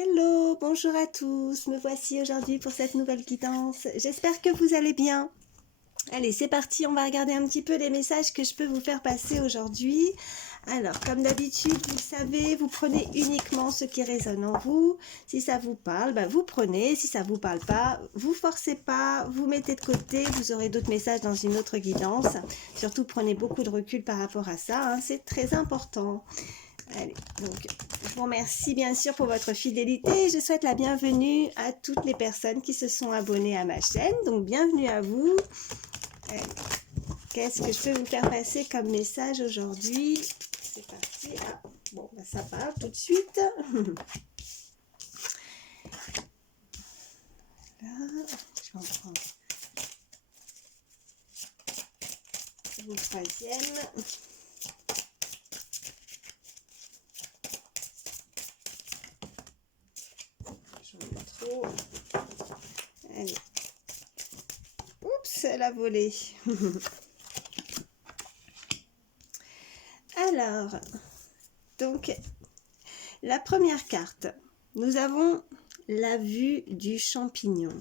Hello, bonjour à tous, me voici aujourd'hui pour cette nouvelle guidance. J'espère que vous allez bien. Allez, c'est parti, on va regarder un petit peu les messages que je peux vous faire passer aujourd'hui. Alors, comme d'habitude, vous le savez, vous prenez uniquement ce qui résonne en vous. Si ça vous parle, vous prenez. Si ça vous parle pas, vous forcez pas, vous mettez de côté. Vous aurez d'autres messages dans une autre guidance. Surtout, prenez beaucoup de recul par rapport à ça, hein, c'est très important. Allez, donc je vous remercie bien sûr pour votre fidélité. Je souhaite la bienvenue à toutes les personnes qui se sont abonnées à ma chaîne. Donc bienvenue à vous. Qu'est-ce que je peux vous faire passer comme message aujourd'hui? C'est parti. Ah, bon, ça part tout de suite. Là, je vais en prendre une troisième. J'en ai trop. Allez. Oups, elle a volé. Alors, donc, la première carte, nous avons la vue du champignon.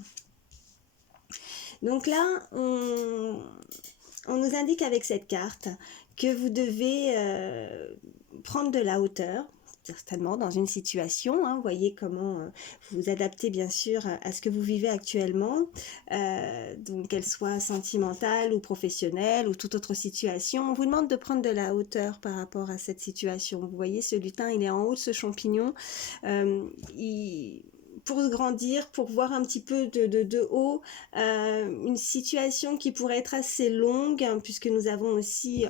Donc là, on nous indique avec cette carte que vous devez prendre de la hauteur, certainement dans une situation, hein, voyez comment vous vous adaptez bien sûr à ce que vous vivez actuellement, donc qu'elle soit sentimentale ou professionnelle ou toute autre situation. On vous demande de prendre de la hauteur par rapport à cette situation. Vous voyez, ce lutin, il est en haut de ce champignon, pour se grandir, pour voir un petit peu de haut, une situation qui pourrait être assez longue, hein, puisque nous avons aussi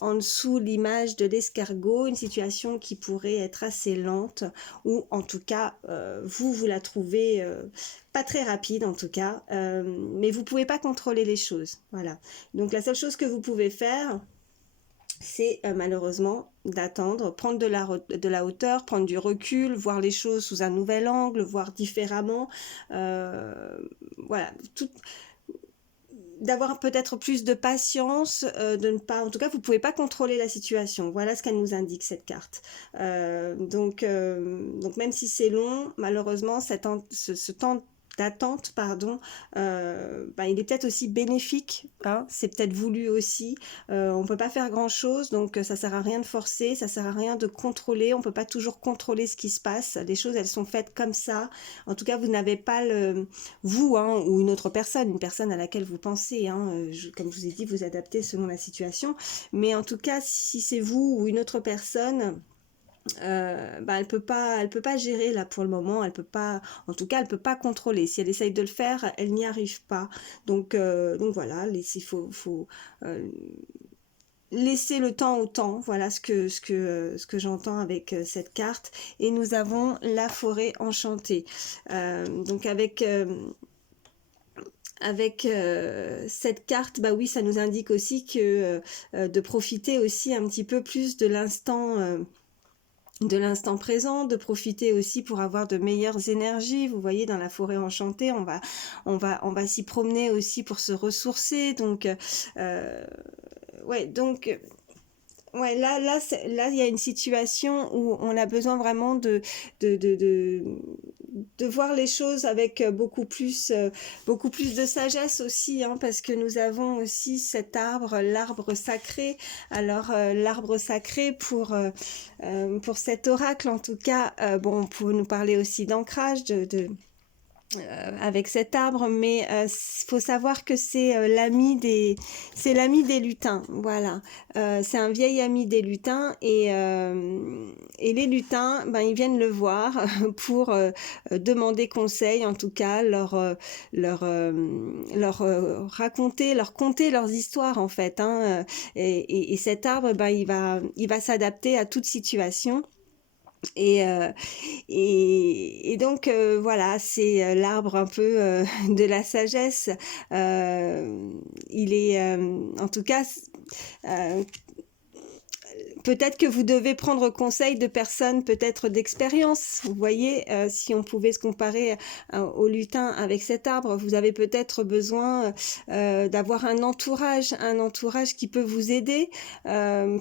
en dessous l'image de l'escargot, une situation qui pourrait être assez lente, ou en tout cas, vous la trouvez pas très rapide en tout cas, mais vous pouvez pas contrôler les choses. Voilà. Donc la seule chose que vous pouvez faire, c'est malheureusement d'attendre, prendre de la hauteur, prendre du recul, voir les choses sous un nouvel angle, voir différemment. Voilà, d'avoir peut-être plus de patience, de ne pas, en tout cas, vous ne pouvez pas contrôler la situation. Voilà ce qu'elle nous indique, cette carte. Donc même si c'est long, malheureusement, ce temps d'attente, pardon, il est peut-être aussi bénéfique, hein, c'est peut-être voulu aussi. On ne peut pas faire grand-chose, donc ça sert à rien de forcer, ça sert à rien de contrôler. On ne peut pas toujours contrôler ce qui se passe. Les choses, elles sont faites comme ça. En tout cas, vous n'avez pas vous, hein, ou une autre personne, une personne à laquelle vous pensez, hein, comme je vous ai dit, vous adaptez selon la situation. Mais en tout cas, si c'est vous ou une autre personne, elle peut pas gérer là pour le moment, elle peut pas, en tout cas elle peut pas contrôler. Si elle essaye de le faire, elle n'y arrive pas. Donc voilà, il faut laisser le temps au temps. Voilà ce que j'entends avec cette carte. Et nous avons la forêt enchantée. Donc avec cette carte, bah oui, ça nous indique aussi que de profiter aussi un petit peu plus de l'instant présent, de profiter aussi pour avoir de meilleures énergies. Vous voyez, dans la forêt enchantée, on va s'y promener aussi pour se ressourcer. Donc, ouais, donc ouais, là, il y a une situation où on a besoin vraiment de, de, de, de voir les choses avec beaucoup plus de sagesse aussi, hein, parce que nous avons aussi cet arbre, l'arbre sacré. Alors, l'arbre sacré pour cet oracle, en tout cas, bon, on peut nous parler aussi d'ancrage, avec cet arbre, mais faut savoir que c'est l'ami des lutins, voilà. C'est un vieil ami des lutins et les lutins, ils viennent le voir pour demander conseil, en tout cas raconter, leur conter leurs histoires en fait, hein. Et cet arbre, il va s'adapter à toute situation. Et, euh, et donc voilà, c'est l'arbre un peu de la sagesse. Il est en tout cas euh, peut-être que vous devez prendre conseil de personnes peut-être d'expérience. Vous voyez, si on pouvait se comparer au lutin avec cet arbre, vous avez peut-être besoin d'avoir un entourage qui peut vous aider,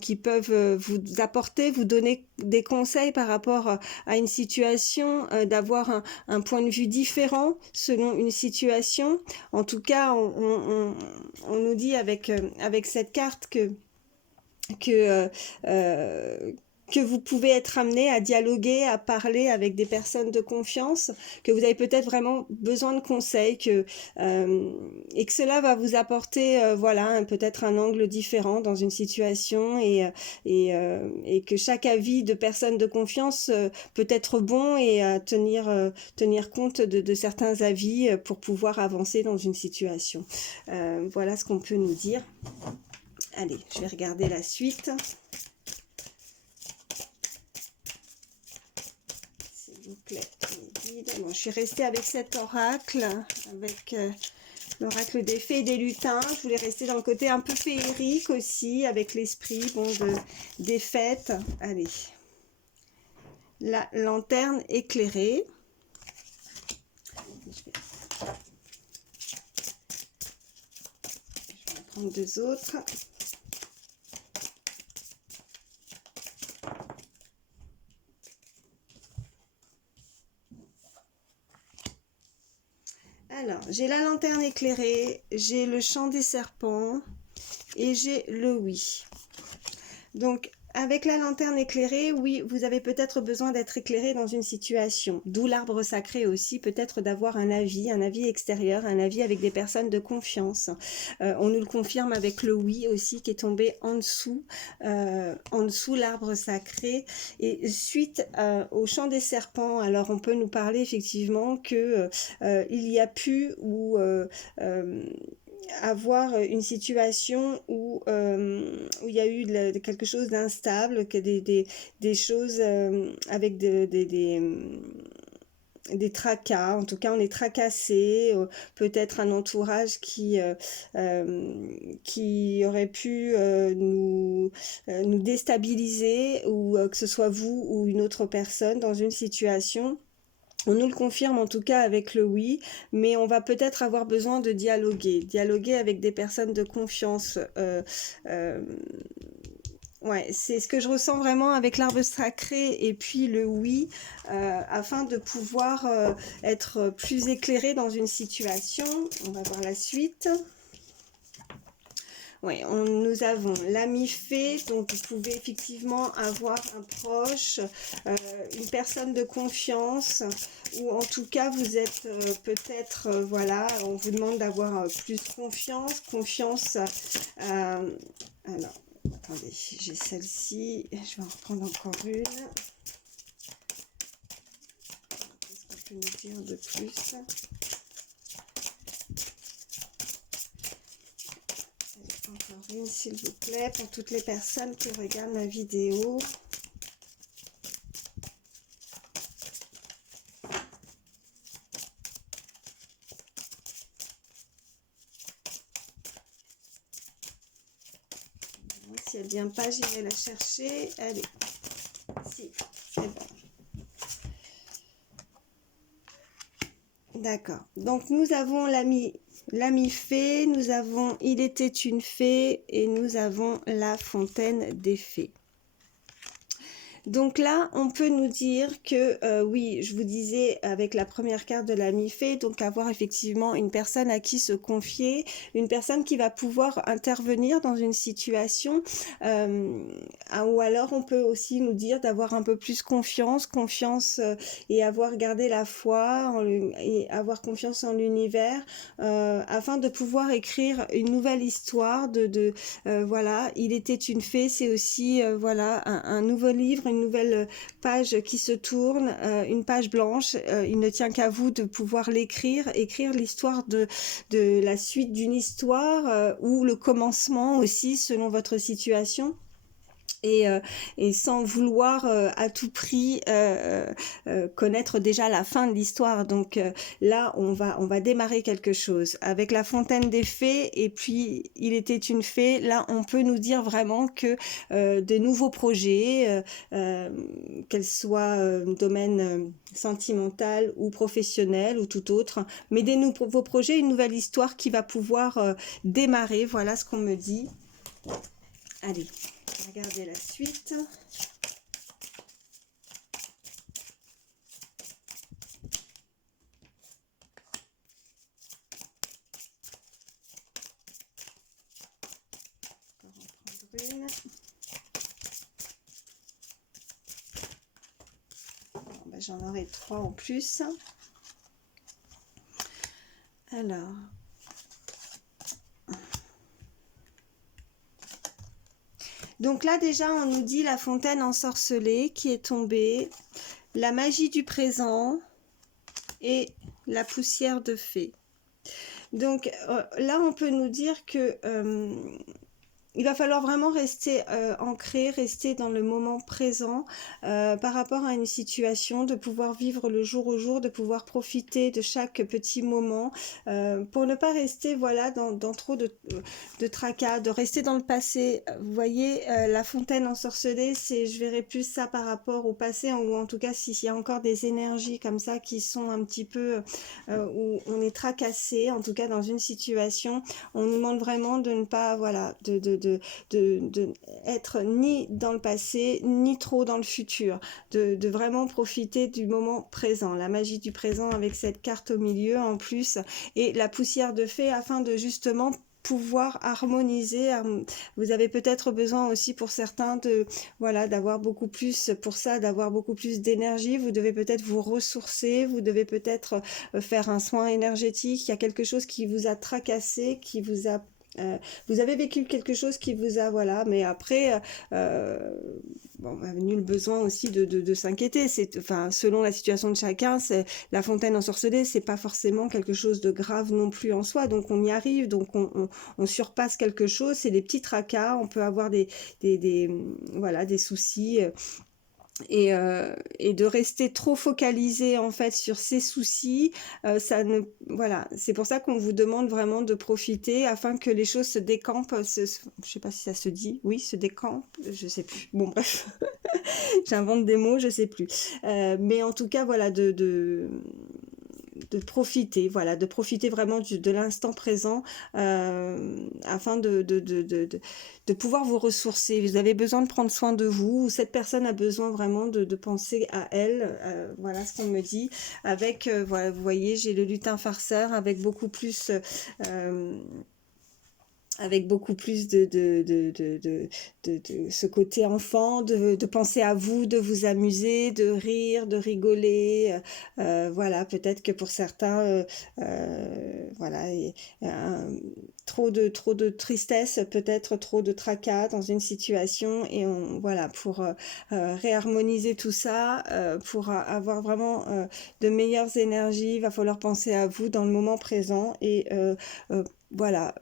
qui peuvent vous apporter, vous donner des conseils par rapport à une situation, d'avoir un point de vue différent selon une situation. En tout cas, on nous dit avec cette carte que, euh, que vous pouvez être amené à dialoguer, à parler avec des personnes de confiance, que vous avez peut-être vraiment besoin de conseils, et que cela va vous apporter voilà, peut-être un angle différent dans une situation, et que chaque avis de personnes de confiance peut être bon, et à tenir compte de certains avis pour pouvoir avancer dans une situation. Voilà ce qu'on peut nous dire. Allez, je vais regarder la suite. S'il vous plaît, bon, je suis restée avec cet oracle, avec l'oracle des fées et des lutins. Je voulais rester dans le côté un peu féerique aussi, avec l'esprit des fêtes. Allez, la lanterne éclairée. Je vais en prendre deux autres. Alors, j'ai la lanterne éclairée, j'ai le chant des serpents et j'ai le oui. Donc, avec la lanterne éclairée, oui, vous avez peut-être besoin d'être éclairé dans une situation. D'où l'arbre sacré aussi, peut-être d'avoir un avis extérieur, un avis avec des personnes de confiance. On nous le confirme avec le oui aussi, qui est tombé en dessous l'arbre sacré. Et suite au chant des serpents, alors on peut nous parler effectivement que il y a pu avoir une situation où il y a eu quelque chose d'instable, que des choses avec des tracas, en tout cas on est tracassé, peut-être un entourage qui aurait pu nous déstabiliser, ou que ce soit vous ou une autre personne dans une situation. On nous le confirme en tout cas avec le oui, mais on va peut-être avoir besoin de dialoguer avec des personnes de confiance. Ouais, c'est ce que je ressens vraiment avec l'arbre sacré et puis le oui, afin de pouvoir être plus éclairé dans une situation. On va voir la suite. Oui, nous avons l'ami fée, donc vous pouvez effectivement avoir un proche, une personne de confiance, ou en tout cas vous êtes peut-être, voilà, on vous demande d'avoir plus confiance. Alors, attendez, j'ai celle-ci, je vais en reprendre encore une. Qu'est-ce qu'on peut nous dire de plus ? Encore une, s'il vous plaît, pour toutes les personnes qui regardent ma vidéo. Si elle ne vient pas, j'irai la chercher. Allez, si, c'est bon. D'accord. Donc, nous avons l'ami fée, nous avons il était une fée, et nous avons la fontaine des fées. Donc là, on peut nous dire que, oui, je vous disais avec la première carte de l'ami fée, donc avoir effectivement une personne à qui se confier, une personne qui va pouvoir intervenir dans une situation, ou alors on peut aussi nous dire d'avoir un peu plus confiance, et avoir gardé la foi, et avoir confiance en l'univers, afin de pouvoir écrire une nouvelle histoire voilà, il était une fée, c'est aussi voilà un nouveau livre, une nouvelle page qui se tourne, une page blanche. Il ne tient qu'à vous de pouvoir écrire l'histoire de la suite d'une histoire, ou le commencement aussi selon votre situation. et, euh, et sans vouloir à tout prix connaître déjà la fin de l'histoire. Donc là, on va démarrer quelque chose avec la fontaine des fées et puis il était une fée. Là, on peut nous dire vraiment que de nouveaux projets, qu'elles soient domaine sentimental ou professionnel ou tout autre, mais des nouveaux projets, une nouvelle histoire qui va pouvoir démarrer. Voilà ce qu'on me dit. Allez, regardez la suite. On va en prendre une. Bon, ben, j'en aurai 3 en plus. Alors. Donc là déjà on nous dit la fontaine ensorcelée qui est tombée, la magie du présent et la poussière de fée. Donc là on peut nous dire que il va falloir vraiment rester ancré, rester dans le moment présent par rapport à une situation, de pouvoir vivre le jour au jour, de pouvoir profiter de chaque petit moment pour ne pas rester voilà dans trop de tracas, de rester dans le passé. Vous voyez, la fontaine ensorcelée, c'est, je verrais plus ça par rapport au passé, ou en tout cas s'il y a encore des énergies comme ça qui sont un petit peu où on est tracassé, en tout cas dans une situation, on nous demande vraiment de ne pas voilà de être ni dans le passé ni trop dans le futur, de vraiment profiter du moment présent, la magie du présent avec cette carte au milieu en plus et la poussière de fée afin de justement pouvoir harmoniser. Vous avez peut-être besoin aussi pour certains de voilà d'avoir beaucoup plus pour ça, d'avoir beaucoup plus d'énergie. Vous devez peut-être vous ressourcer, vous devez peut-être faire un soin énergétique. Il y a quelque chose qui vous a tracassé, qui vous a vous avez vécu quelque chose qui vous a voilà, mais après bon, nul besoin aussi de s'inquiéter. C'est enfin selon la situation de chacun, c'est la fontaine ensorcelée, c'est pas forcément quelque chose de grave non plus en soi. Donc on y arrive, donc on surpasse quelque chose. C'est des petits tracas, on peut avoir des voilà des soucis. Et de rester trop focalisé en fait sur ses soucis, ça ne voilà, c'est pour ça qu'on vous demande vraiment de profiter afin que les choses se décampent, je sais pas si ça se dit, oui, se décampent, je sais plus. Bon bref, j'invente des mots, je sais plus. Mais en tout cas voilà de profiter, voilà, de profiter vraiment de l'instant présent afin de pouvoir vous ressourcer. Vous avez besoin de prendre soin de vous, ou cette personne a besoin vraiment de penser à elle, voilà ce qu'on me dit, avec, voilà, vous voyez, j'ai le lutin farceur avec beaucoup plus de ce côté enfant, de penser à vous, de vous amuser, de rire, de rigoler. Voilà, peut-être que pour certains, voilà, trop de tristesse, peut-être trop de tracas dans une situation, et voilà, pour réharmoniser tout ça, pour avoir vraiment de meilleures énergies, il va falloir penser à vous dans le moment présent et voilà,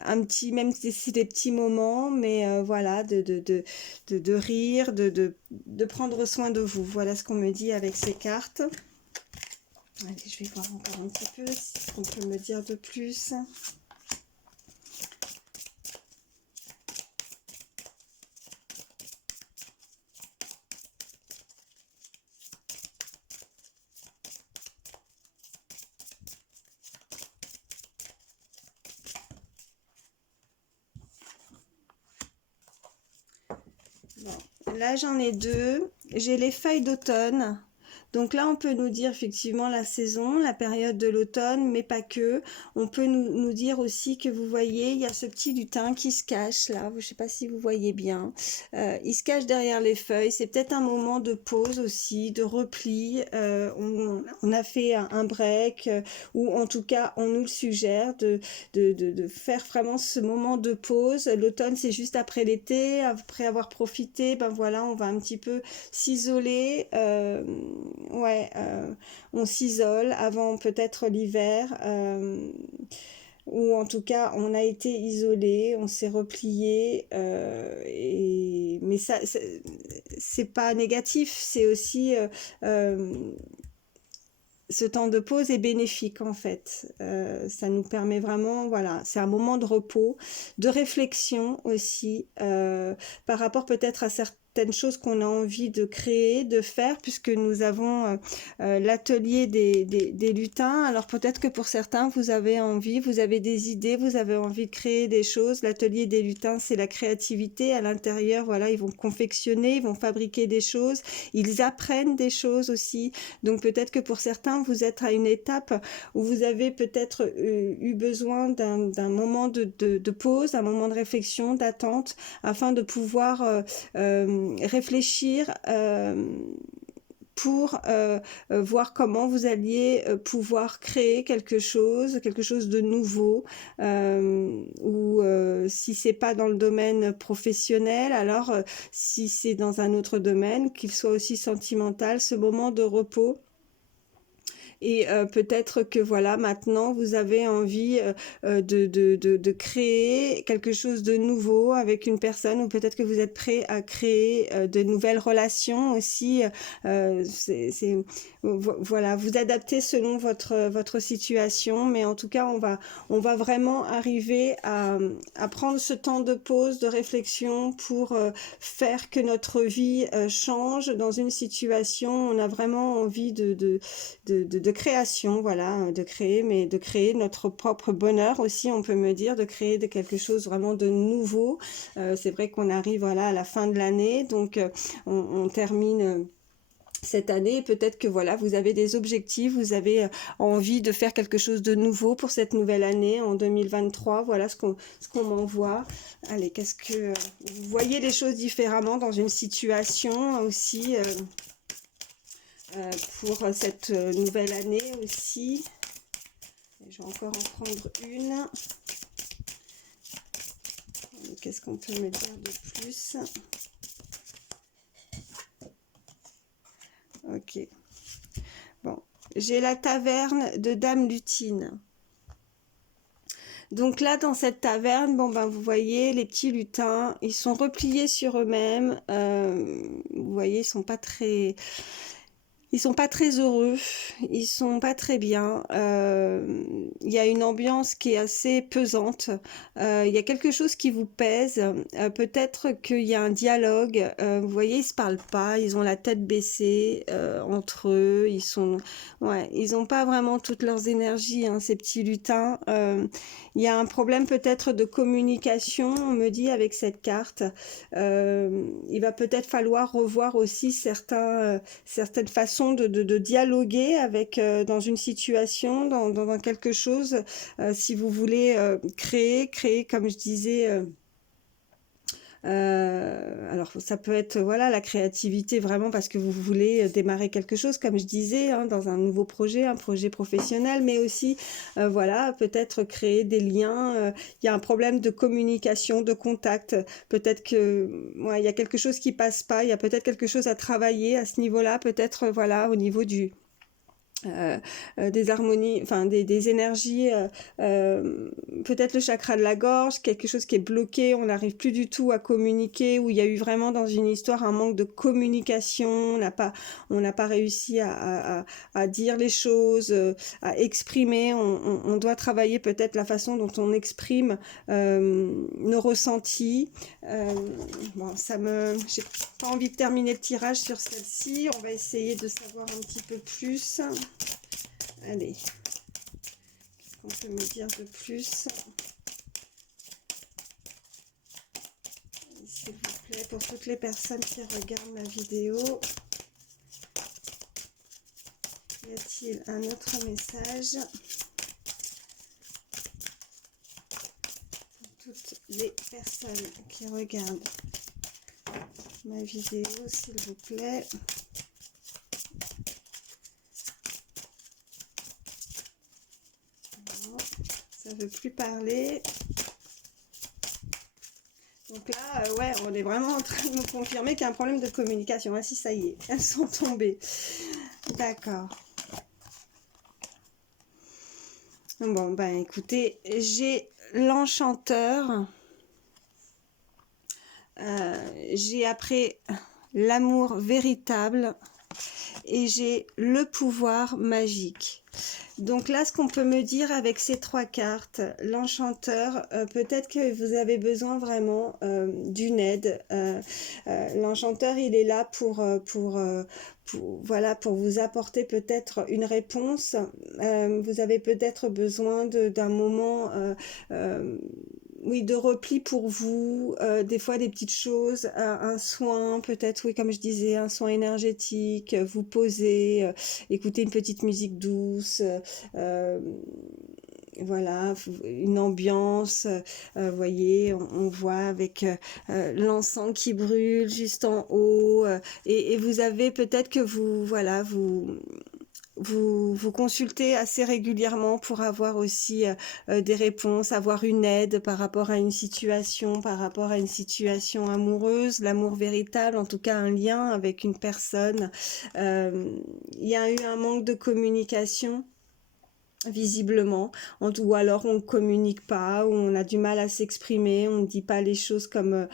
un petit, même si c'est des petits moments, mais voilà, de rire, de prendre soin de vous. Voilà ce qu'on me dit avec ces cartes. Allez, je vais voir encore un petit peu ce qu'on peut me dire de plus. Bon, là j'en ai deux. J'ai les feuilles d'automne. Donc là, on peut nous dire effectivement la saison, la période de l'automne, mais pas que. On peut nous dire aussi que vous voyez, il y a ce petit lutin qui se cache là. Je ne sais pas si vous voyez bien. Il se cache derrière les feuilles. C'est peut-être un moment de pause aussi, de repli. On a fait un break, ou en tout cas, on nous le suggère de faire vraiment ce moment de pause. L'automne, c'est juste après l'été. Après avoir profité, ben voilà, on va un petit peu s'isoler. Ouais, on s'isole avant peut-être l'hiver. ou en tout cas on a été isolé, on s'est replié, mais ça c'est pas négatif, c'est aussi ce temps de pause est bénéfique en fait. Ça nous permet vraiment, voilà, c'est un moment de repos, de réflexion aussi, par rapport peut-être à certaines choses qu'on a envie de créer, de faire, puisque nous avons l'atelier des lutins. Alors peut-être que pour certains, vous avez envie, vous avez des idées, vous avez envie de créer des choses. L'atelier des lutins, c'est la créativité. À l'intérieur, voilà, ils vont confectionner, ils vont fabriquer des choses, ils apprennent des choses aussi. Donc peut-être que pour certains, vous êtes à une étape où vous avez peut-être eu besoin d'un moment de pause, un moment de réflexion, d'attente, afin de pouvoir réfléchir pour voir comment vous alliez pouvoir créer quelque chose de nouveau, ou si c'est pas dans le domaine professionnel, alors si c'est dans un autre domaine, qu'il soit aussi sentimental, ce moment de repos. Et peut-être que voilà, maintenant vous avez envie de créer quelque chose de nouveau avec une personne, ou peut-être que vous êtes prêt à créer de nouvelles relations aussi. Voilà, vous adaptez selon votre situation, mais en tout cas on va vraiment arriver à prendre ce temps de pause, de réflexion pour faire que notre vie change dans une situation. On a vraiment envie de création, voilà, de créer, mais de créer notre propre bonheur aussi, on peut me dire, de créer quelque chose vraiment de nouveau. C'est vrai qu'on arrive, voilà, à la fin de l'année, donc on termine cette année. Peut-être que voilà, vous avez des objectifs, vous avez envie de faire quelque chose de nouveau pour cette nouvelle année en 2023. Voilà ce qu'on m'envoie. Allez, qu'est-ce que vous voyez les choses différemment dans une situation aussi, pour cette nouvelle année aussi. Je vais encore en prendre une. Qu'est-ce qu'on peut me dire de plus? Ok. Bon, j'ai la taverne de Dame Lutine. Donc là, dans cette taverne, bon ben vous voyez, les petits lutins, ils sont repliés sur eux-mêmes. Vous voyez, ils sont pas très heureux, ils sont pas très bien. Il y a une ambiance qui est assez pesante. Il y a quelque chose qui vous pèse. Peut-être qu'il y a un dialogue. Vous voyez, ils se parlent pas. Ils ont la tête baissée entre eux. Ouais, ils ont pas vraiment toutes leurs énergies, hein, ces petits lutins. Il y a un problème peut-être de communication, on me dit, avec cette carte. Il va peut-être falloir revoir aussi certaines façons de dialoguer avec, dans une situation, dans quelque chose, si vous voulez créer, comme je disais. Alors ça peut être, voilà, la créativité vraiment parce que vous voulez démarrer quelque chose, comme je disais, hein, dans un nouveau projet, un projet professionnel, mais aussi voilà, peut-être créer des liens. Il y a un problème de communication, de contact. Peut-être que ouais, il y a quelque chose qui passe pas. Il y a peut-être quelque chose à travailler à ce niveau-là. Peut-être voilà, au niveau des harmonies, enfin des énergies, peut-être le chakra de la gorge, quelque chose qui est bloqué, on n'arrive plus du tout à communiquer, où il y a eu vraiment dans une histoire un manque de communication, on n'a pas réussi à dire les choses, à exprimer. On doit travailler peut-être la façon dont on exprime nos ressentis. Bon, j'ai pas envie de terminer le tirage sur celle-ci. On va essayer de savoir un petit peu plus. Allez, qu'est-ce qu'on peut me dire de plus, s'il vous plaît, pour toutes les personnes qui regardent ma vidéo? Y a-t-il un autre message pour toutes les personnes qui regardent ma vidéo, s'il vous plaît? Non, ça ne veut plus parler. Donc là, ouais, on est vraiment en train de nous confirmer qu'il y a un problème de communication. Ah si, ça y est, elles sont tombées. D'accord. Bon, ben écoutez, j'ai l'enchanteur, j'ai après l'amour véritable et j'ai le pouvoir magique. Donc là, ce qu'on peut me dire avec ces trois cartes, l'enchanteur, peut-être que vous avez besoin vraiment d'une aide. L'enchanteur, il est là voilà, pour vous apporter peut-être une réponse. Vous avez peut-être besoin d'un moment euh, oui, de repli pour vous, des fois des petites choses, un soin, peut-être, oui, comme je disais, un soin énergétique, vous poser, écouter une petite musique douce, euh, voilà, une ambiance, voyez, on voit avec l'encens qui brûle juste en haut, et vous avez peut-être que vous, voilà, vous consultez assez régulièrement pour avoir aussi des réponses, avoir une aide par rapport à une situation, par rapport à une situation amoureuse, l'amour véritable, en tout cas un lien avec une personne. Il y a eu un manque de communication visiblement, ou alors on ne communique pas, ou on a du mal à s'exprimer, on ne dit pas les choses comme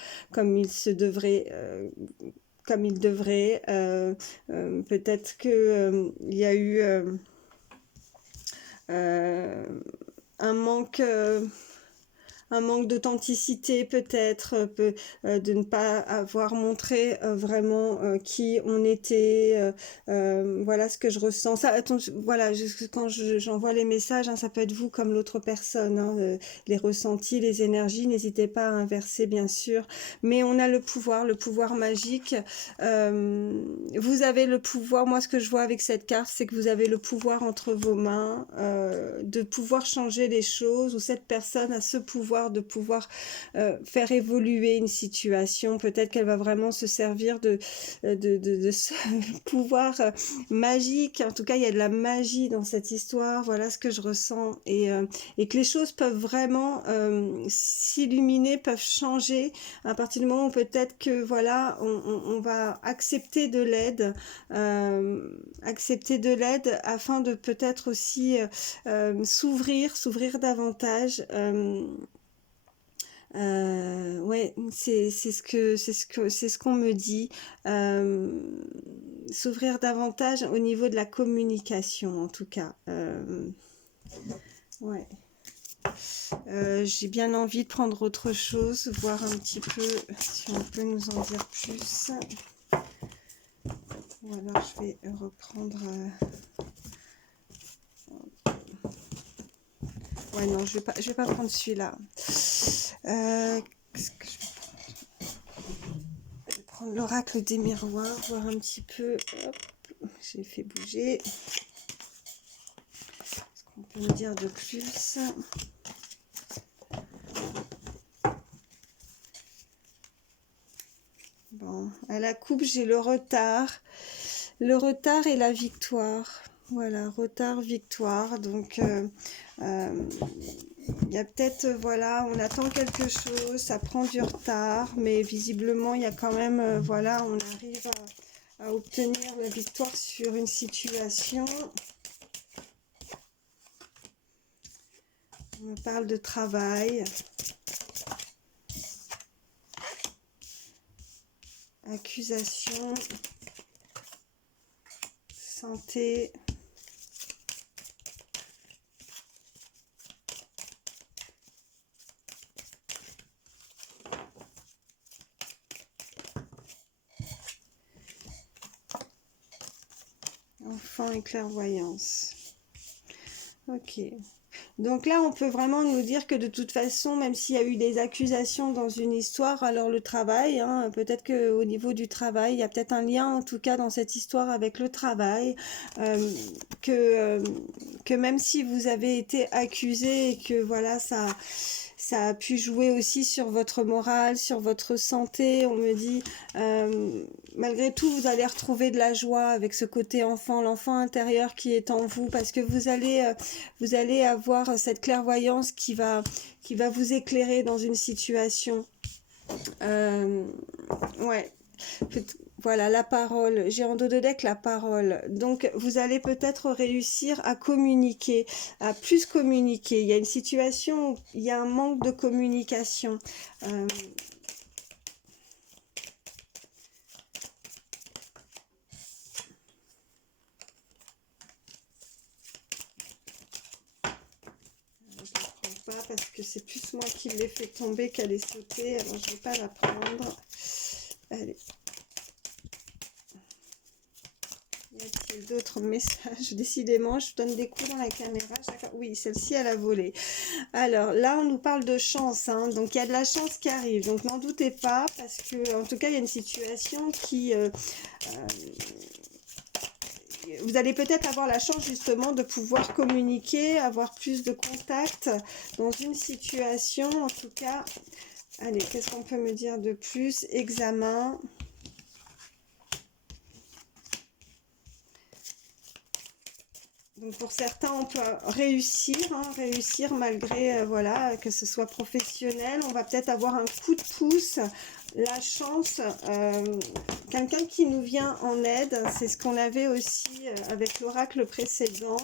il se devrait, comme il devrait. Peut-être que il y a eu euh, un manque un manque d'authenticité peut-être, de ne pas avoir montré vraiment qui on était, voilà ce que je ressens. Ça, voilà, quand j'envoie les messages, hein, ça peut être vous comme l'autre personne, hein, les ressentis, les énergies, n'hésitez pas à inverser bien sûr, mais on a le pouvoir magique. Vous avez le pouvoir, moi ce que je vois avec cette carte, c'est que vous avez le pouvoir entre vos mains, de pouvoir changer les choses, ou cette personne a ce pouvoir de pouvoir faire évoluer une situation. Peut-être qu'elle va vraiment se servir de ce pouvoir magique. En tout cas, il y a de la magie dans cette histoire. Voilà ce que je ressens. Et que les choses peuvent vraiment s'illuminer, peuvent changer à partir du moment où peut-être que voilà, on va accepter de l'aide afin de peut-être aussi s'ouvrir davantage. Ouais, c'est ce qu'on me dit. Euh, S'ouvrir davantage au niveau de la communication, en tout cas. Ouais. J'ai bien envie de prendre autre chose, voir un petit peu si on peut nous en dire plus. Ou alors je vais reprendre. Ouais, non, je vais pas prendre celui-là. Qu'est-ce que je vais prendre l'oracle des miroirs, voir un petit peu. Hop, j'ai fait bouger. Ce qu'on peut me dire de plus. Bon, à la coupe, j'ai le retard. Le retard et la victoire. Voilà, retard, victoire. Donc, il y a peut-être, voilà, on attend quelque chose, ça prend du retard, mais visiblement, il y a quand même, voilà, on arrive à obtenir la victoire sur une situation. On me parle de travail, accusation, santé. Enfant et clairvoyance. Ok. Donc là, on peut vraiment nous dire que de toute façon, même s'il y a eu des accusations dans une histoire, alors le travail, hein, peut-être qu'au niveau du travail, il y a peut-être un lien, en tout cas, dans cette histoire avec le travail, euh, que, euh, que même si vous avez été accusé et que voilà, ça a pu jouer aussi sur votre morale, sur votre santé. On me dit, malgré tout, vous allez retrouver de la joie avec ce côté enfant, l'enfant intérieur qui est en vous, parce que vous allez avoir cette clairvoyance qui va vous éclairer dans une situation. Ouais. Voilà, la parole. J'ai en dos de deck la parole. Donc, vous allez peut-être réussir à communiquer, à plus communiquer. Il y a une situation où il y a un manque de communication. Euh, pas parce que c'est plus moi qui l'ai fait tomber qu'elle est sautée, alors je ne vais pas la prendre. Allez. Y a-t-il d'autres messages? Décidément, je donne des coups dans la caméra. Oui, celle-ci, elle a volé. Alors là, on nous parle de chance, hein. Donc il y a de la chance qui arrive. Donc n'en doutez pas, parce que en tout cas, il y a une situation qui... vous allez peut-être avoir la chance justement de pouvoir communiquer, avoir plus de contacts dans une situation, en tout cas. Allez, qu'est-ce qu'on peut me dire de plus? Examen. Donc pour certains, on peut réussir, hein, réussir malgré, voilà, que ce soit professionnel. On va peut-être avoir un coup de pouce, la chance, quelqu'un qui nous vient en aide. C'est ce qu'on avait aussi avec l'oracle précédent,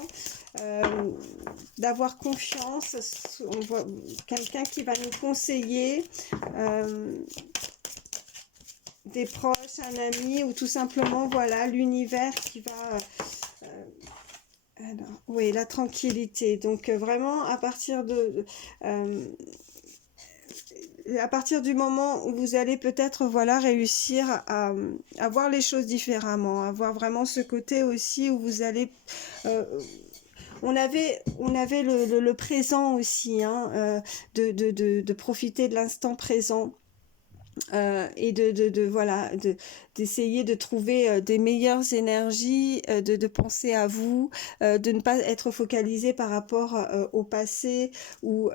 d'avoir confiance. On voit quelqu'un qui va nous conseiller, des proches, un ami, ou tout simplement, voilà, l'univers qui va... alors, oui, la tranquillité. Donc vraiment, à partir du moment où vous allez peut-être, voilà, réussir à voir les choses différemment, à voir vraiment ce côté aussi où vous allez... on avait le présent aussi, hein, de profiter de l'instant présent. Et voilà, d'essayer de trouver des meilleures énergies, de penser à vous, de ne pas être focalisé par rapport au passé ou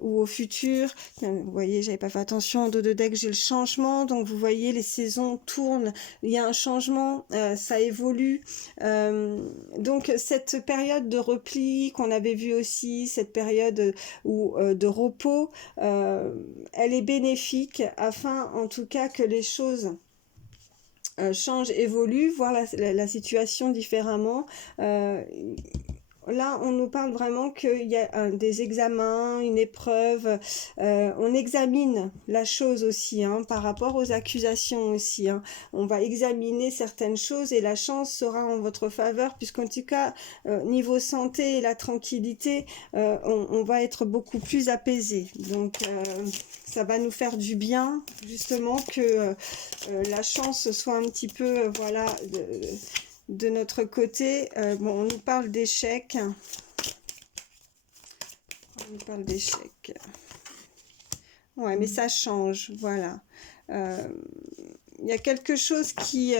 au futur. Vous voyez, j'avais pas fait attention, en dos de deck j'ai le changement, donc vous voyez les saisons tournent, il y a un changement, ça évolue. Donc cette période de repli qu'on avait vu aussi, cette période de repos, elle est bénéfique afin en tout cas que les choses changent, évoluent, voir la situation différemment. Là, on nous parle vraiment qu'il y a des examens, une épreuve. On examine la chose aussi, hein, par rapport aux accusations aussi, hein. On va examiner certaines choses et la chance sera en votre faveur, puisqu'en tout cas, niveau santé et la tranquillité, on va être beaucoup plus apaisé. Donc, ça va nous faire du bien, justement, que la chance soit un petit peu, voilà... de notre côté. Bon, on nous parle d'échecs. On nous parle d'échecs. Ouais, mais ça change, voilà. Il y a quelque chose qui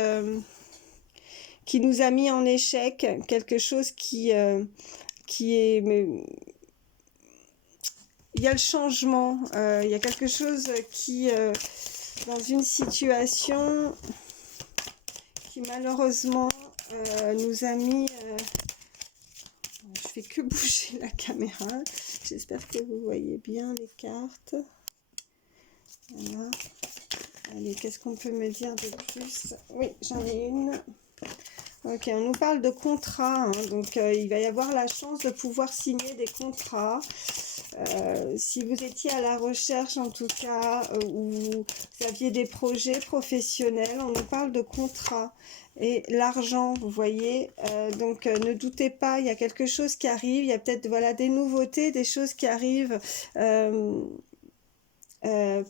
nous a mis en échec, quelque chose qui est... Mais, il y a le changement, il y a quelque chose qui, dans une situation qui malheureusement nous a mis... je fais que bouger la caméra. J'espère que vous voyez bien les cartes. Voilà. Allez, qu'est-ce qu'on peut me dire de plus? Oui, j'en ai une. Ok, on nous parle de contrat, hein, donc il va y avoir la chance de pouvoir signer des contrats. Si vous étiez à la recherche, en tout cas, ou vous aviez des projets professionnels, on nous parle de contrats. Et l'argent, vous voyez, donc ne doutez pas, il y a quelque chose qui arrive, il y a peut-être, voilà, des nouveautés, des choses qui arrivent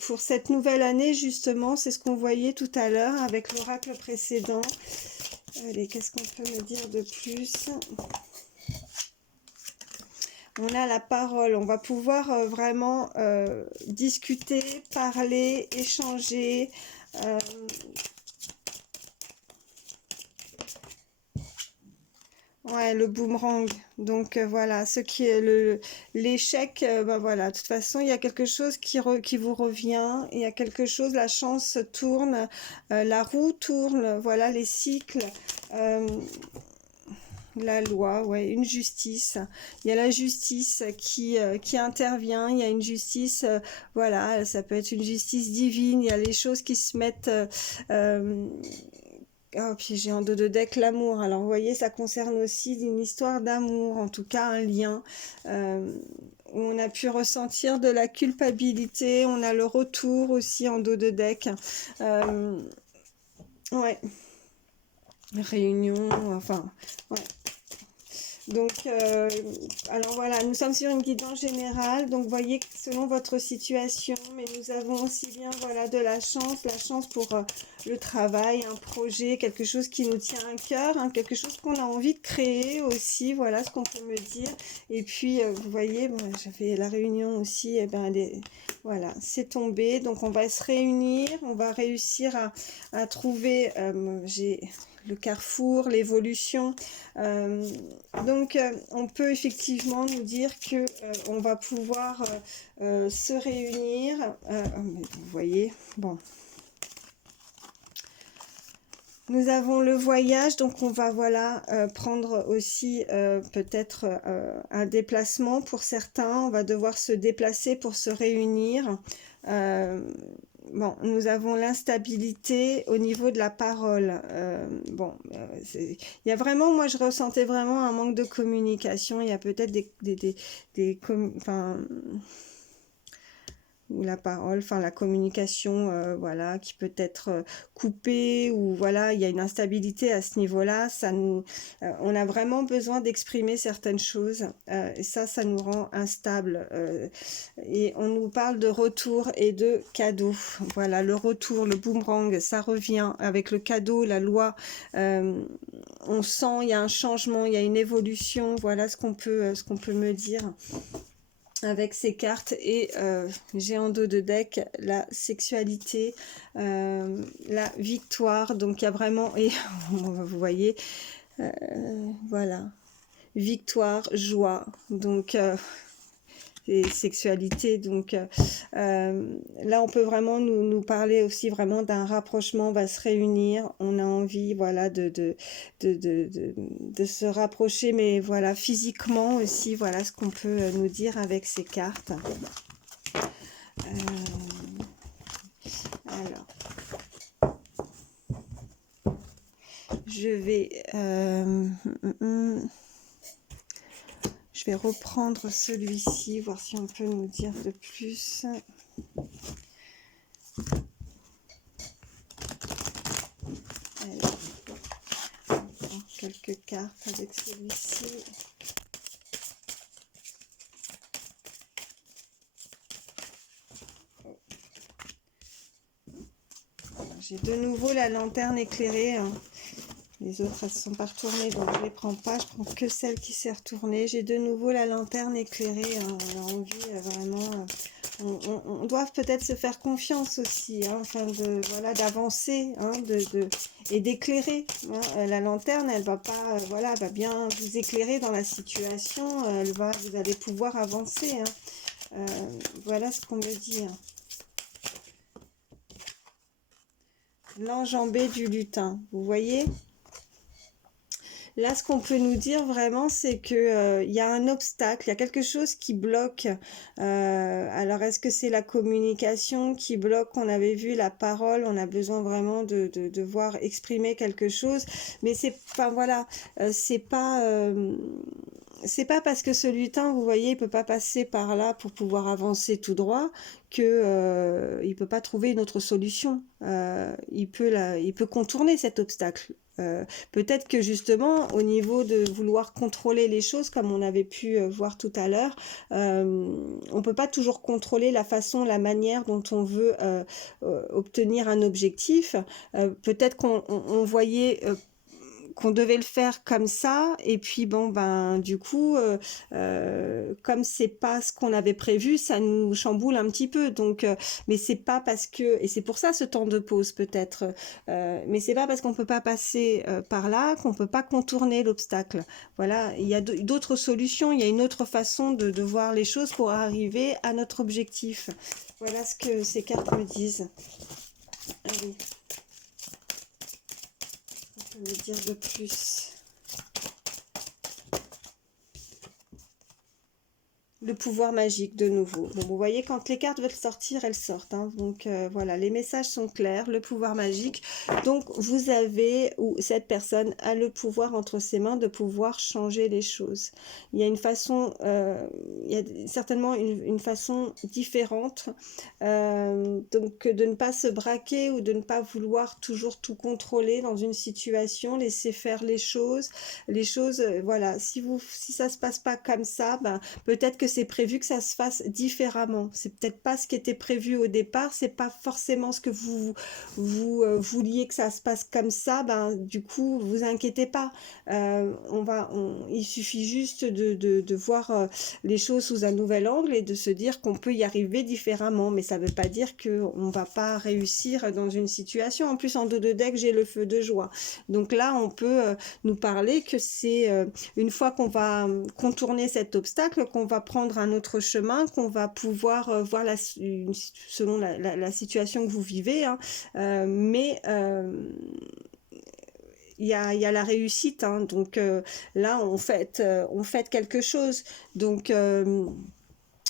pour cette nouvelle année, justement. C'est ce qu'on voyait tout à l'heure avec l'oracle précédent. Allez, qu'est-ce qu'on peut me dire de plus? On a la parole, on va pouvoir vraiment discuter, parler, échanger. Ouais, le boomerang. Donc voilà, ce qui est l'échec, ben voilà, de toute façon, il y a quelque chose qui vous revient, il y a quelque chose, la chance tourne, la roue tourne, voilà, les cycles. La loi, ouais, une justice. Il y a la justice qui intervient, il y a une justice, voilà, ça peut être une justice divine, il y a les choses qui se mettent... Oh, puis j'ai en dos de deck l'amour. Alors, vous voyez, ça concerne aussi une histoire d'amour, en tout cas un lien, où on a pu ressentir de la culpabilité. On a le retour aussi en dos de deck. Ouais, réunion, enfin, ouais. Donc, alors voilà, nous sommes sur une guidance générale. Donc, voyez que selon votre situation, mais nous avons aussi bien, voilà, de la chance pour le travail, un projet, quelque chose qui nous tient à cœur, hein, quelque chose qu'on a envie de créer aussi. Voilà ce qu'on peut me dire. Et puis, vous voyez, bon, j'avais la réunion aussi. Et ben, voilà, c'est tombé. Donc, on va se réunir, on va réussir à trouver. J'ai le carrefour, l'évolution. Donc, on peut effectivement nous dire que on va pouvoir se réunir. Vous voyez, bon. Nous avons le voyage, donc on va voilà prendre aussi peut-être un déplacement pour certains. On va devoir se déplacer pour se réunir. Bon, nous avons l'instabilité au niveau de la parole. Il y a vraiment, moi je ressentais vraiment un manque de communication. Il y a peut-être enfin, ou la parole, enfin la communication, voilà, qui peut être coupée, ou voilà, il y a une instabilité à ce niveau-là. On a vraiment besoin d'exprimer certaines choses, et ça nous rend instable. Et on nous parle de retour et de cadeau. Voilà, le retour, le boomerang, ça revient avec le cadeau, la loi. On sent, il y a un changement, il y a une évolution. Voilà ce qu'on peut me dire avec ces cartes. Et j'ai en dos de deck la sexualité, la victoire. Donc il y a vraiment, et vous voyez, voilà, victoire, joie. Donc et sexualité. Donc là, on peut vraiment nous parler aussi vraiment d'un rapprochement. On va se réunir. On a envie, voilà, de se rapprocher, mais voilà, physiquement aussi. Voilà ce qu'on peut nous dire avec ces cartes. Alors, je vais reprendre celui-ci, voir si on peut nous dire de plus. Alors, on prend quelques cartes avec celui-ci. J'ai de nouveau la lanterne éclairée. Hein. Les autres, elles ne sont pas retournées, donc je ne les prends pas. Je prends que celle qui s'est retournée. J'ai de nouveau la lanterne éclairée. Hein. On a envie vraiment... on doit peut-être se faire confiance aussi, hein, afin de, voilà, d'avancer, hein, et d'éclairer. Hein. La lanterne, elle va pas... voilà, elle va bien vous éclairer dans la situation. Vous allez pouvoir avancer. Hein. Voilà ce qu'on me dit. Hein. L'enjambée du lutin, vous voyez? Là, ce qu'on peut nous dire vraiment, c'est que y a un obstacle, il y a quelque chose qui bloque. Alors, est-ce que c'est la communication qui bloque? On avait vu la parole, on a besoin vraiment de voir exprimer quelque chose. Mais c'est pas, voilà, c'est pas parce que ce lutin, vous voyez, il peut pas passer par là pour pouvoir avancer tout droit que il peut pas trouver une autre solution. Il peut contourner cet obstacle. Peut-être que justement, au niveau de vouloir contrôler les choses, comme on avait pu voir tout à l'heure, on peut pas toujours contrôler la façon, la manière dont on veut obtenir un objectif. Peut-être qu'on voyait qu'on devait le faire comme ça, et puis bon, ben du coup, comme c'est pas ce qu'on avait prévu, ça nous chamboule un petit peu. Donc, mais c'est pas parce que, et c'est pour ça ce temps de pause peut-être, mais c'est pas parce qu'on peut pas passer par là qu'on peut pas contourner l'obstacle. Voilà, il y a d'autres solutions, il y a une autre façon de voir les choses pour arriver à notre objectif. Voilà ce que ces cartes me disent. Allez. Me dire de plus. Le pouvoir magique de nouveau. Bon, vous voyez, quand les cartes veulent sortir, elles sortent. Hein. Donc voilà, les messages sont clairs, le pouvoir magique. Donc vous avez, ou cette personne a le pouvoir entre ses mains de pouvoir changer les choses. Il y a une façon, il y a certainement une façon différente. Donc de ne pas se braquer ou de ne pas vouloir toujours tout contrôler dans une situation, laisser faire les choses. Les choses, voilà, si ça se passe pas comme ça, ben, peut-être que c'est prévu que ça se fasse différemment. C'est peut-être pas ce qui était prévu au départ, c'est pas forcément ce que vous vouliez que ça se passe comme ça. Ben du coup, vous inquiétez pas. Il suffit juste de voir les choses sous un nouvel angle et de se dire qu'on peut y arriver différemment. Mais ça veut pas dire qu'on va pas réussir dans une situation. En plus, en dos de deck, j'ai le feu de joie. Donc là, on peut nous parler que c'est une fois qu'on va contourner cet obstacle, qu'on va prendre un autre chemin, qu'on va pouvoir voir selon la situation que vous vivez, hein, mais il y a la réussite, hein, donc là on fait quelque chose, donc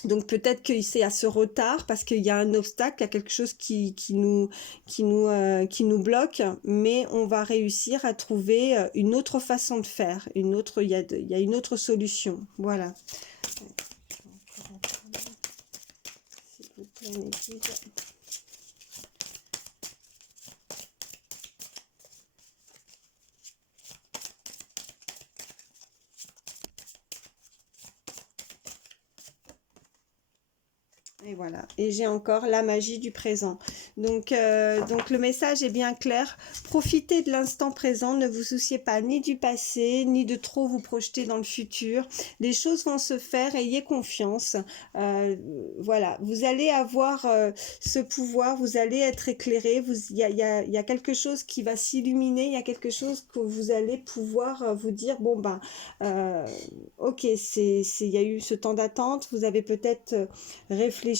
donc peut-être que c'est à ce retard parce qu'il y a un obstacle, il y a quelque chose qui nous bloque, mais on va réussir à trouver une autre façon de faire, il y a une autre solution. Voilà. S'il vous plaît, mes guides. Et voilà, et j'ai encore la magie du présent. Donc le message est bien clair. Profitez de l'instant présent, ne vous souciez pas ni du passé, ni de trop vous projeter dans le futur. Les choses vont se faire, ayez confiance. Voilà, vous allez avoir ce pouvoir, vous allez être éclairé. Il y a quelque chose qui va s'illuminer, il y a quelque chose que vous allez pouvoir vous dire, bon ben, ok, il y a eu ce temps d'attente, vous avez peut-être réfléchi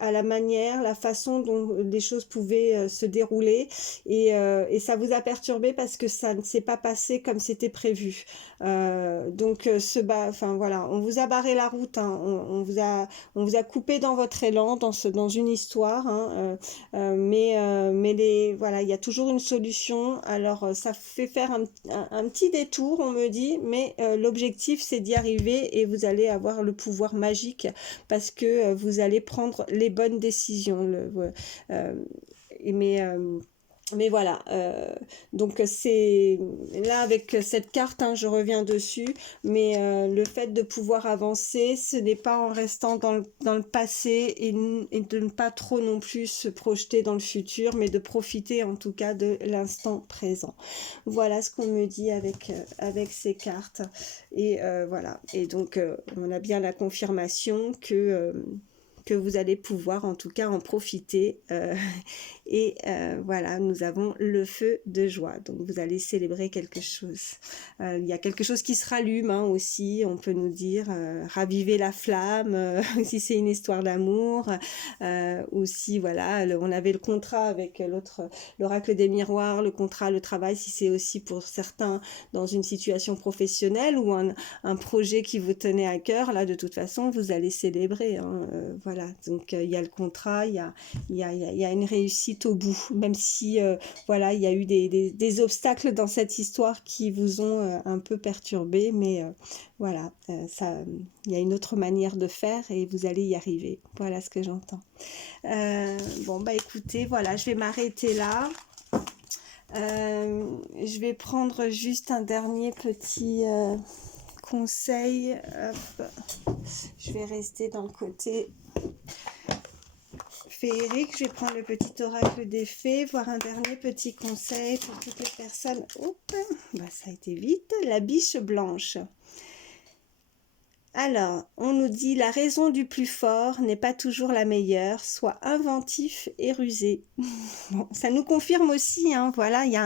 à la manière, la façon dont les choses pouvaient se dérouler et ça vous a perturbé parce que ça ne s'est pas passé comme c'était prévu. Enfin voilà, on vous a barré la route, hein, on vous a coupé dans votre élan, dans une histoire, hein, voilà, il y a toujours une solution. Alors ça fait faire un petit détour, on me dit, mais l'objectif c'est d'y arriver et vous allez avoir le pouvoir magique parce que vous allez prendre les bonnes décisions. Euh, mais mais voilà, donc c'est là avec cette carte, hein, je reviens dessus, mais le fait de pouvoir avancer, ce n'est pas en restant dans le passé et de ne pas trop non plus se projeter dans le futur, mais de profiter en tout cas de l'instant présent. Voilà ce qu'on me dit avec ces cartes. Et voilà, et donc on a bien la confirmation que vous allez pouvoir en tout cas en profiter et voilà, nous avons le feu de joie, donc vous allez célébrer quelque chose. Il y a quelque chose qui se rallume, hein, aussi, on peut nous dire raviver la flamme, si c'est une histoire d'amour, ou si voilà, on avait le contrat avec l'oracle des miroirs, le contrat, le travail, si c'est aussi pour certains dans une situation professionnelle ou un projet qui vous tenait à cœur, là de toute façon vous allez célébrer, hein, voilà, donc il y a le contrat, il y a une réussite au bout, même si voilà, il y a eu des obstacles dans cette histoire qui vous ont un peu perturbé, mais voilà, il y a une autre manière de faire et vous allez y arriver. Voilà ce que j'entends. Bon bah écoutez, voilà, je vais m'arrêter là. Je vais prendre juste un dernier petit conseil. Hop. Je vais rester dans le côté féerique. Je vais prendre le petit oracle des fées, voir un dernier petit conseil pour toutes les personnes. Hop, bah, ça a été vite. La biche blanche. Alors, on nous dit la raison du plus fort n'est pas toujours la meilleure, sois inventif et rusé. Bon, ça nous confirme aussi, hein, voilà, il y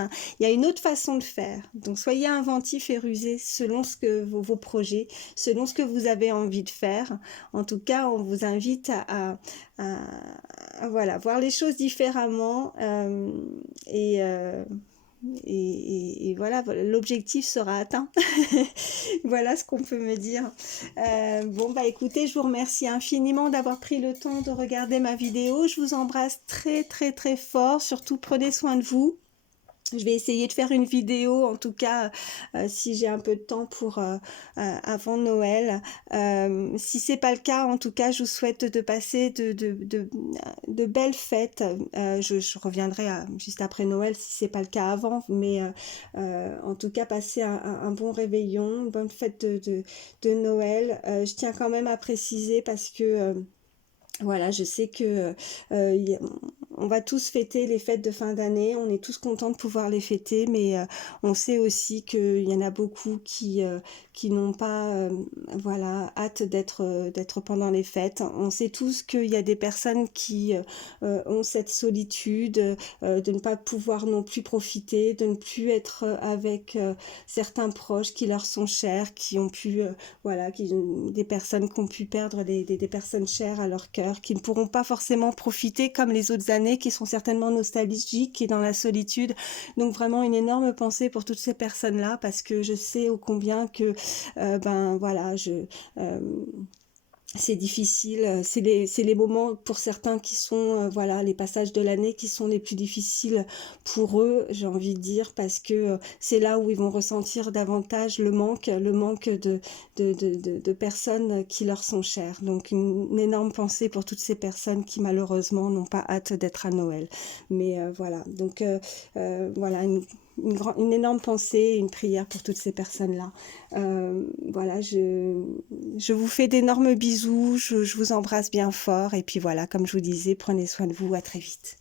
a une autre façon de faire. Donc, soyez inventif et rusé selon ce que vos projets, selon ce que vous avez envie de faire. En tout cas, on vous invite à voilà, voir les choses différemment et et voilà, l'objectif sera atteint. Voilà ce qu'on peut me dire. Bon, bah écoutez, je vous remercie infiniment d'avoir pris le temps de regarder ma vidéo. Je vous embrasse très très très fort. Surtout, prenez soin de vous. Je vais essayer de faire une vidéo, en tout cas, si j'ai un peu de temps pour avant Noël. Si c'est pas le cas, en tout cas, je vous souhaite de passer de belles fêtes. Je reviendrai juste après Noël si c'est pas le cas avant, mais en tout cas, passer un bon réveillon, une bonne fête de Noël. Je tiens quand même à préciser parce que voilà, je sais que on va tous fêter les fêtes de fin d'année, on est tous contents de pouvoir les fêter, mais on sait aussi qu'il y en a beaucoup qui n'ont pas voilà, hâte d'être pendant les fêtes. On sait tous qu'il y a des personnes qui ont cette solitude, de ne pas pouvoir non plus profiter, de ne plus être avec certains proches qui leur sont chers, qui ont pu, voilà, des personnes qui ont pu perdre des personnes chères à leur cœur, qui ne pourront pas forcément profiter comme les autres années, qui sont certainement nostalgiques et dans la solitude. Donc vraiment une énorme pensée pour toutes ces personnes-là, parce que je sais ô combien que, ben voilà, euh, c'est difficile, c'est les moments pour certains qui sont, voilà, les passages de l'année qui sont les plus difficiles pour eux, j'ai envie de dire, parce que c'est là où ils vont ressentir davantage le manque de personnes qui leur sont chères. Donc une énorme pensée pour toutes ces personnes qui malheureusement n'ont pas hâte d'être à Noël. Mais voilà, donc voilà, une énorme pensée, une prière pour toutes ces personnes-là. Voilà, je vous fais d'énormes bisous, je vous embrasse bien fort et puis voilà, comme je vous disais, prenez soin de vous, à très vite.